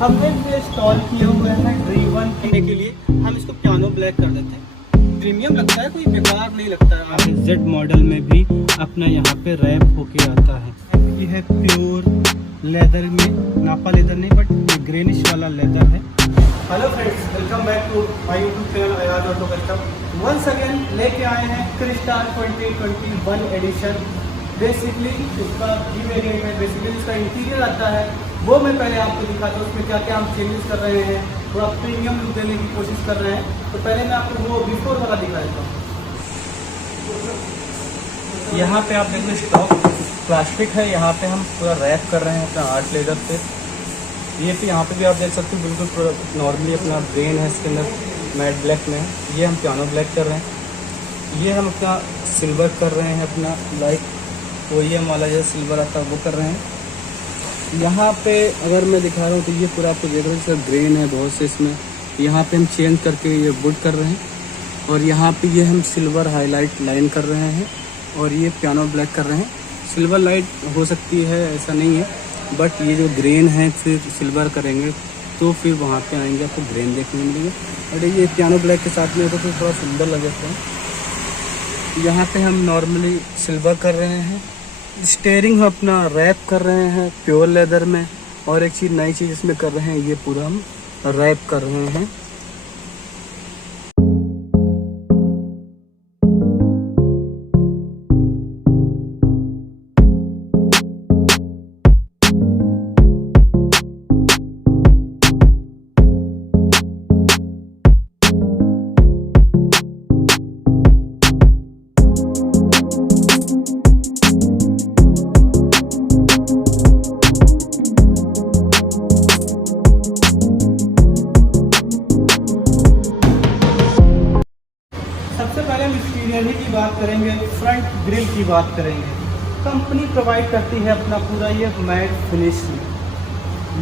हमने जो इंस्टॉल किए हुए हैं ड्रीवन करने के लिए हम इसको पियानो ब्लैक कर देते हैं। प्रीमियम लगता है, कोई बेकार नहीं लगता है। जेड मॉडल में भी अपना यहाँ पे रैप होके आता है। ये है प्योर लेदर में, नापा लेदर नहीं बट ग्रेनिश वाला लेदर है। Hello friends, welcome back to my YouTube channel Ayaz auto custom. Once again लेके आए हैं क्रिस्टा 2021 एडिशन। बेसिकली इसका की वेरिएंट है, बेसिकली इसका इंटीरियर आता है वो मैं पहले आपको दिखाता हूँ उसमें क्या क्या हम चेंजेस कर रहे हैं, थोड़ा प्रीमियम लुक देने की कोशिश कर रहे हैं। तो पहले मैं आपको वो बिफोर वाला दिखा देता हूँ। यहाँ पे आप देखो स्टॉक प्लास्टिक है, यहाँ पे हम पूरा रैप कर रहे हैं अपना आर्ट लेदर पे। ये भी यहाँ पे भी आप देख सकते हो बिल्कुल नॉर्मली अपना ग्रेन है, इसके अंदर मैट ब्लैक में है। ये हम पियानो ब्लैक कर रहे हैं। ये हम अपना सिल्वर कर रहे हैं, अपना लाइक OEM वाला जो सिल्वर आता है वो कर रहे हैं। यहाँ पे अगर मैं दिखा रहा हूँ तो ये पूरा आपको देख रहे हैं, इसका ग्रेन है बहुत से इसमें। यहाँ पे हम चेंज करके ये वुड कर रहे हैं और यहाँ पे ये हम सिल्वर हाईलाइट लाइन कर रहे हैं और ये पियानो ब्लैक कर रहे हैं। सिल्वर लाइट हो सकती है, ऐसा नहीं है, बट ये जो ग्रेन है फिर सिल्वर करेंगे तो फिर वहाँ पे आएंगे आपको ग्रेन देखने मिलेंगे। और ये पियानो ब्लैक के साथ में तो फिर थोड़ा सुंदर लगता है। यहाँ पे हम नॉर्मली सिल्वर कर रहे हैं। स्टेयरिंग अपना रैप कर रहे हैं प्योर लेदर में। और एक चीज़ नई चीज़ इसमें कर रहे हैं, ये पूरा हम रैप कर रहे हैं। सबसे पहले हम एक्सटीरियर की बात करेंगे, फ्रंट ग्रिल की बात करेंगे। कंपनी प्रोवाइड करती है अपना पूरा ये मैट फिनिश।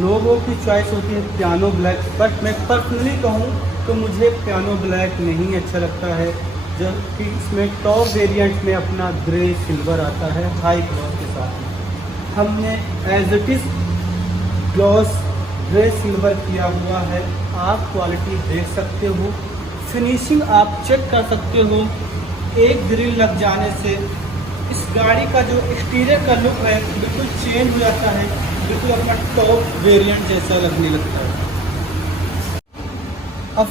लोगों की चॉइस होती है पियानो ब्लैक, बट मैं पर्सनली कहूँ तो मुझे पियानो ब्लैक नहीं अच्छा लगता है, जबकि इसमें टॉप वेरिएंट में अपना ग्रे सिल्वर आता है हाई ग्लॉस के साथ में। हमने as it is gloss grey silver किया हुआ है। आप क्वालिटी देख सकते हो, फिनिशिंग आप चेक कर सकते हो। एक ग्रिल लग जाने से इस गाड़ी का जो एक्सटीरियर का लुक है बिल्कुल चेंज हो जाता है, बिल्कुल अपना टॉप वेरिएंट जैसा लगने लगता है। अब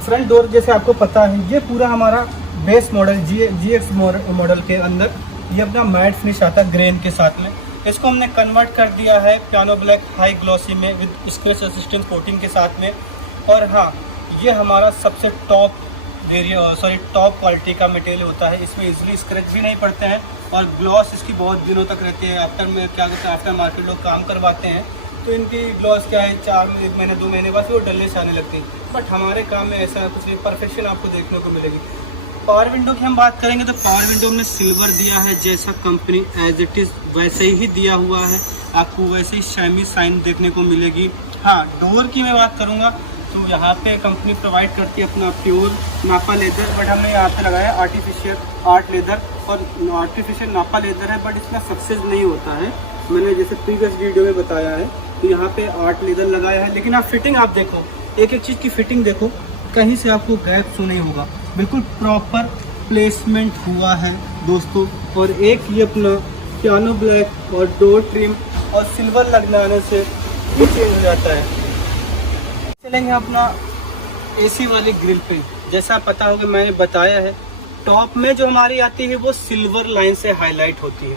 फ्रंट डोर जैसे आपको पता है, ये पूरा हमारा बेस मॉडल GX मॉडल के अंदर ये अपना मैट फिनिश आता है ग्रेन के साथ में। इसको हमने कन्वर्ट कर दिया है पियानो ब्लैक हाई ग्लॉसी में विद स्क्रैच रेसिस्टेंट कोटिंग के साथ में। और हाँ, ये हमारा सबसे टॉप क्वालिटी का मटेरियल होता है। इसमें इजीली स्क्रैच भी नहीं पड़ते हैं और ग्लॉस इसकी बहुत दिनों तक रहती है। आफ्टर मार्केट लोग काम करवाते हैं तो इनकी ग्लॉस क्या है, 1 महीने 2 महीने बाद वो डलनेस आने लगती है। बट हमारे काम में ऐसा कुछ नहीं, परफेक्शन आपको देखने को मिलेगी। पावर विंडो की हम बात करेंगे तो पावर विंडो में सिल्वर दिया है, जैसा कंपनी एज इट इज़ वैसे ही दिया हुआ है, आपको वैसे ही शैमी साइन देखने को मिलेगी। हाँ, डोर की मैं बात करूँगा तो यहाँ पे कंपनी प्रोवाइड करती है अपना प्योर नापा लेदर, बट हमने यहाँ पे लगाया आर्टिफिशियल आर्ट लेदर। और आर्टिफिशियल नापा लेदर है बट इसमें सक्सेस नहीं होता है, मैंने जैसे प्रीवियस वीडियो में बताया है। तो यहाँ पे आर्ट लेदर लगाया है, लेकिन आप फिटिंग आप देखो, एक एक चीज़ की फिटिंग देखो, कहीं से आपको गैप शो नहीं होगा, बिल्कुल प्रॉपर प्लेसमेंट हुआ है दोस्तों। और एक ये अपना पियानो ब्लैक और डोर ट्रिम और सिल्वर लगने से ये चेंज हो जाता है। चलेंगे अपना AC वाली ग्रिल पे। जैसा पता होगा मैंने बताया है, टॉप में जो हमारी आती है वो सिल्वर लाइन से हाईलाइट होती है,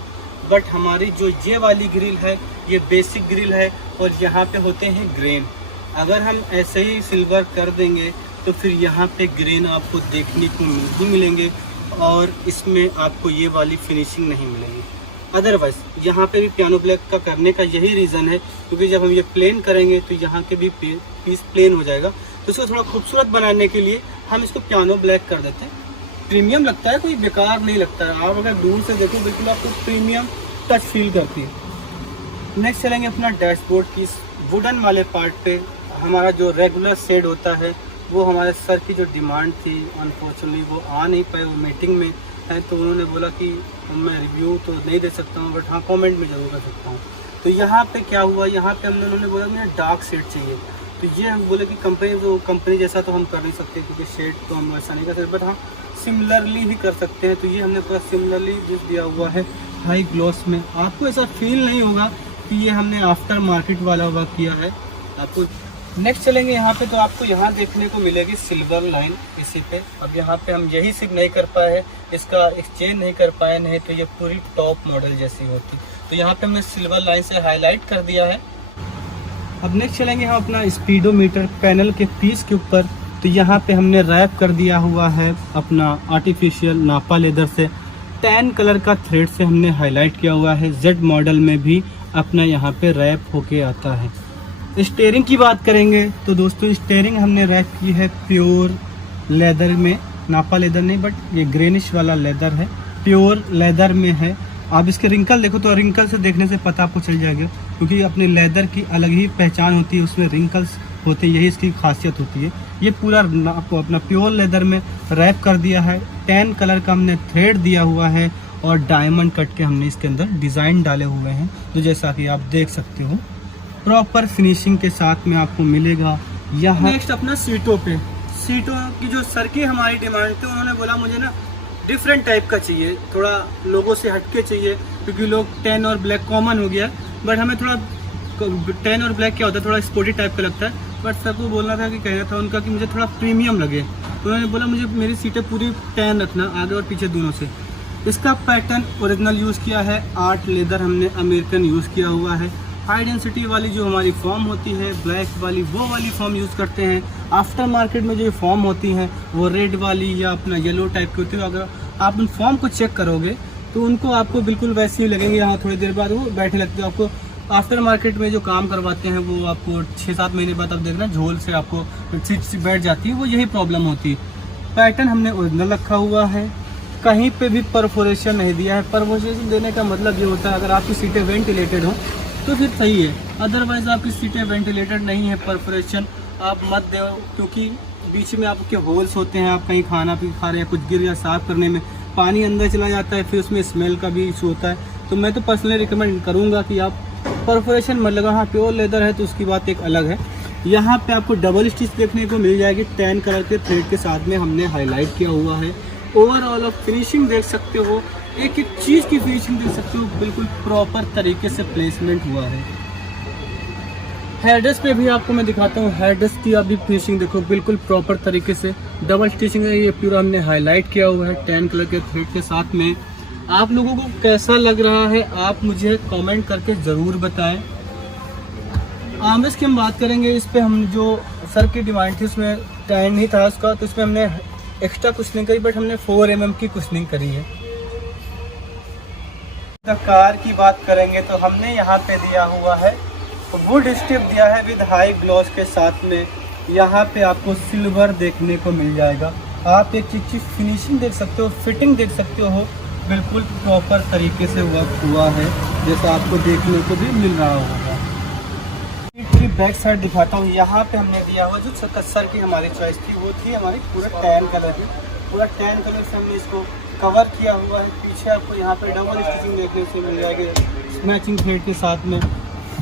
बट हमारी जो ये वाली ग्रिल है ये बेसिक ग्रिल है और यहाँ पे होते हैं ग्रेन। अगर हम ऐसे ही सिल्वर कर देंगे तो फिर यहाँ पे ग्रेन आपको देखने को नहीं मिलेंगे और इसमें आपको ये वाली फिनिशिंग नहीं मिलेगी। अदरवाइज़ यहाँ पे भी पियानो ब्लैक का करने का यही रीज़न है, क्योंकि जब हम ये प्लेन करेंगे तो यहाँ के भी पीस प्लेन हो जाएगा। तो इसको थोड़ा खूबसूरत बनाने के लिए हम इसको पियानो ब्लैक कर देते हैं। प्रीमियम लगता है, कोई बेकार नहीं लगता है। आप अगर दूर से देखो बिल्कुल आपको प्रीमियम टच फील करती है। नेक्स्ट चलेंगे अपना डैशबोर्ड की वुडन वाले पार्ट पे। हमारा जो रेगुलर शेड होता है वो हमारे सर की जो डिमांड थी, अनफॉर्चुनेटली वो आ नहीं पाए, वो मीटिंग में है, तो उन्होंने बोला कि मैं रिव्यू तो नहीं दे सकता हूँ, बट हाँ कमेंट में ज़रूर कर सकता हूँ। तो यहाँ पे क्या हुआ, यहाँ पे हमने उन्होंने बोला मुझे डार्क शेड चाहिए, तो ये हम बोले कि कंपनी जैसा तो हम कर नहीं सकते, क्योंकि शेड तो हम ऐसा नहीं कर सकते, बट हाँ सिमिलरली ही कर सकते हैं। तो ये हमने पूरा सिमिलरली जिस दिया हुआ है हाई ग्लॉस में। आपको ऐसा फील नहीं होगा कि ये हमने आफ्टर मार्केट वाला वर्क किया है। आपको नेक्स्ट चलेंगे यहाँ पे, तो आपको यहाँ देखने को मिलेगी सिल्वर लाइन इसी पे। अब यहाँ पे हम यही सिर्फ नहीं कर पाए, इसका एक्सचेंज नहीं कर पाए, नहीं तो ये पूरी टॉप मॉडल जैसी होती। तो यहाँ पे हमने सिल्वर लाइन से हाईलाइट कर दिया है। अब नेक्स्ट चलेंगे हम अपना स्पीडोमीटर पैनल के पीस के ऊपर। तो यहाँ पे हमने रैप कर दिया हुआ है अपना आर्टिफिशियल नापा लेदर से, टैन कलर का थ्रेड से हमने हाईलाइट किया हुआ है। जेड मॉडल में भी अपना यहाँ पे रैप होके आता है। स्टीयरिंग की बात करेंगे तो दोस्तों स्टीयरिंग हमने रैप की है प्योर लेदर में, नापा लेदर नहीं बट ये ग्रेनिश वाला लेदर है, प्योर लेदर में है। आप इसके रिंकल देखो तो रिंकल से देखने से पता आपको चल जाएगा, क्योंकि अपने लेदर की अलग ही पहचान होती है, उसमें रिंकल्स होते हैं, यही इसकी खासियत होती है। ये पूरा आपको अपना प्योर लेदर में रैप कर दिया है, टैन कलर का हमने थ्रेड दिया हुआ है और डायमंड कट के हमने इसके अंदर डिज़ाइन डाले हुए हैं, तो जैसा कि आप देख सकते हो प्रॉपर फिनिशिंग के साथ में आपको मिलेगा। यहाँ नेक्स्ट अपना सीटों पे, सीटों की जो सर की हमारी डिमांड थी, उन्होंने बोला मुझे ना डिफरेंट टाइप का चाहिए, थोड़ा लोगों से हटके चाहिए, क्योंकि लोग टैन और ब्लैक कॉमन हो गया, बट हमें थोड़ा टैन और ब्लैक क्या होता है थोड़ा स्पोर्टी टाइप का लगता है। बट सबको बोलना था कि कहना था उनका कि मुझे थोड़ा प्रीमियम लगे, तो उन्होंने बोला मुझे मेरी सीटें पूरी टैन रखना आगे और पीछे दोनों से। इसका पैटर्न ओरिजिनल यूज़ किया है, आर्ट लेदर हमने अमेरिकन यूज़ किया हुआ है। हाई डेंसिटी वाली जो हमारी फॉर्म होती है ब्लैक वाली, वो वाली फॉर्म यूज़ करते हैं। आफ्टर मार्केट में जो फॉर्म होती हैं वो रेड वाली या अपना येलो टाइप की होती है। अगर आप उन फॉर्म को चेक करोगे तो उनको आपको बिल्कुल वैसे ही लगेंगे, यहाँ थोड़ी देर बाद वो बैठे लगते हैं। आपको आफ्टर मार्केट में जो काम करवाते हैं वो आपको 6-7 महीने बाद आप देखना झोल से आपको सीट बैठ जाती है, वो यही प्रॉब्लम होती है। पैटर्न हमने ओरिजिनल रखा हुआ है, कहीं पे भी परफोरेशन नहीं दिया है। परफोरेशन देने का मतलब ये होता है अगर आपकी सीटें वेंटिलेटेड हों तो फिर सही है, अदरवाइज़ आपकी सीटें वेंटिलेटेड नहीं है, परफोरेशन आप मत दो, क्योंकि बीच में आपके होल्स होते हैं, आप कहीं खाना भी खा रहे हैं, कुछ गिर या साफ़ करने में पानी अंदर चला जाता है, फिर उसमें स्मेल का भी इशू होता है। तो मैं तो पर्सनली रिकमेंड करूँगा कि आप परफोरेशन मत लगा। हाँ प्योर लेदर है तो उसकी बात एक अलग है। यहाँ पे आपको डबल स्टिच देखने को मिल जाएगी, टैन कलर के थ्रेड के साथ में हमने हाईलाइट किया हुआ है। ओवरऑल आप फिनिशिंग देख सकते हो, एक एक चीज़ की फिनिशिंग देख सकते हो, बिल्कुल प्रॉपर तरीके से प्लेसमेंट हुआ है। हेडरेस्ट पे भी आपको मैं दिखाता हूँ, हेडरेस्ट की आप भी फिनिशिंग देखो, बिल्कुल प्रॉपर तरीके से डबल स्टिचिंग है, ये पूरा हमने हाईलाइट किया हुआ है टैन कलर के थ्रेड के साथ में। आप लोगों को कैसा लग रहा है आप मुझे कमेंट करके ज़रूर बताएं। आर्मरेस्ट की हम बात करेंगे, इस पर हम जो सर की डिमांड थी उसमें टैन नहीं था उसका, तो इसमें हमने एक्स्ट्रा कुशनिंग करी, बट हमने 4 mm की कुशनिंग करी है। कार की बात करेंगे तो हमने यहाँ पे दिया हुआ है वुड स्ट्रिप दिया है विद हाई ग्लॉस के साथ में। यहाँ पे आपको सिल्वर देखने को मिल जाएगा। आप एक चीज़ की फिनिशिंग देख सकते हो, फिटिंग देख सकते हो, बिल्कुल प्रॉपर तरीके से वर्क हुआ है जैसा आपको देखने को भी मिल रहा होगा। बैक साइड दिखाता हूँ, यहाँ पे हमने दिया हुआ जो सर की हमारी चॉइस थी वो थी हमारी पूरा टैन कलर की, पूरा टैन कलर से हमने इसको कवर किया हुआ है। पीछे आपको यहाँ पे डबल स्टिचिंग देखने से मिल जाएगी मैचिंग थ्रेड के साथ में।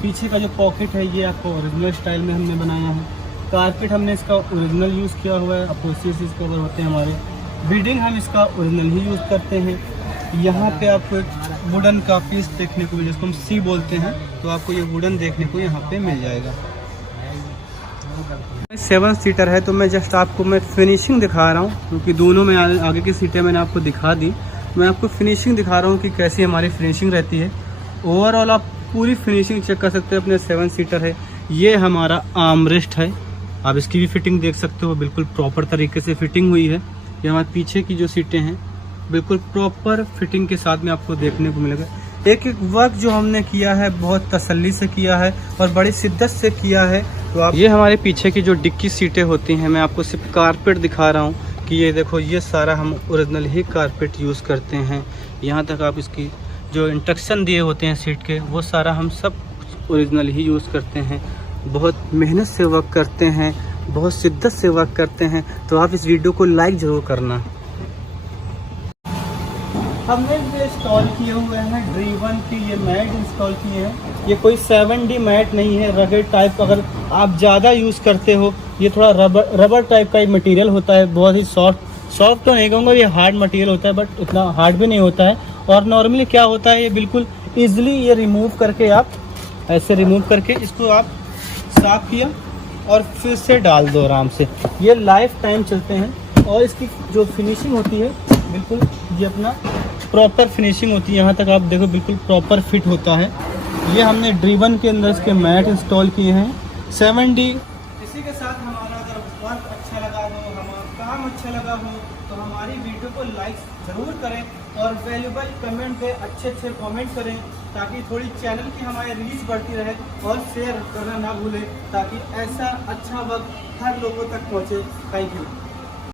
पीछे का जो पॉकेट है ये आपको ओरिजिनल स्टाइल में हमने बनाया है। कारपेट हमने इसका ओरिजिनल यूज़ किया हुआ है, अपोसिस कवर होते हैं हमारे, बीडिंग हम इसका ओरिजिनल ही यूज़ करते हैं। यहाँ पे आपको एक वुडन का पीस देखने को मिल, जिसको हम सी बोलते हैं, तो आपको ये वुडन देखने को यहाँ पे मिल जाएगा। 7 सीटर है तो मैं जस्ट आपको मैं फिनिशिंग दिखा रहा हूँ, क्योंकि दोनों में आगे की सीटें मैंने आपको दिखा दी, मैं आपको फिनिशिंग दिखा रहा हूँ कि कैसी हमारी फिनिशिंग रहती है। ओवरऑल आप पूरी फिनिशिंग चेक कर सकते हैं। अपने 7 सीटर है, ये हमारा आर्मरेस्ट है, आप इसकी भी फिटिंग देख सकते हो, बिल्कुल प्रॉपर तरीके से फिटिंग हुई है। ये हमारे पीछे की जो सीटें हैं बिल्कुल प्रॉपर फिटिंग के साथ में आपको देखने को मिलेगा। एक एक वर्क जो हमने किया है बहुत तसल्ली से किया है और बड़ी शिद्दत से किया है। तो आप ये हमारे पीछे की जो डिक्की सीटें होती हैं, मैं आपको सिर्फ कारपेट दिखा रहा हूँ कि ये देखो, ये सारा हम ओरिजिनल ही कारपेट यूज़ करते हैं। यहाँ तक आप इसकी जो इंस्ट्रक्शन दिए होते हैं सीट के, वो सारा हम सब ओरिजिनल ही यूज़ करते हैं। बहुत मेहनत से वर्क करते हैं, बहुत शिद्दत से वर्क करते हैं। तो आप इस वीडियो को लाइक ज़रूर करना। हमने जो इंस्टॉल किए हुए हैं ड्रीवन की ये मैट इंस्टॉल किए हैं। ये कोई 7D मैट नहीं है, रगड़ टाइप। अगर आप ज़्यादा यूज़ करते हो, ये थोड़ा रबर टाइप का एक मटेरियल होता है, बहुत ही सॉफ्ट तो नहीं कहूँगा, ये हार्ड मटेरियल होता है, बट इतना हार्ड भी नहीं होता है। और नॉर्मली क्या होता है, ये बिल्कुल ईजिली ये रिमूव करके, आप ऐसे रिमूव करके इसको आप साफ किया और फिर से डाल दो आराम से। ये लाइफ टाइम चलते हैं। और इसकी जो फिनिशिंग होती है, बिल्कुल ये अपना प्रॉपर फिनिशिंग होती है। यहाँ तक आप देखो, बिल्कुल प्रॉपर फिट होता है। ये हमने ड्रीवन के अंदर इसके मैट इंस्टॉल किए हैं 7D। इसी के साथ हमारा अगर वर्क अच्छा लगा हो, हमारा काम अच्छा लगा हो, तो हमारी वीडियो को लाइक ज़रूर करें और वैल्यूबल कमेंट पे अच्छे कमेंट करें, ताकि थोड़ी चैनल की हमारी रीच बढ़ती रहे। और शेयर करना ना भूलें, ताकि ऐसा अच्छा वक्त हर लोगों तक पहुँचे। Thank you.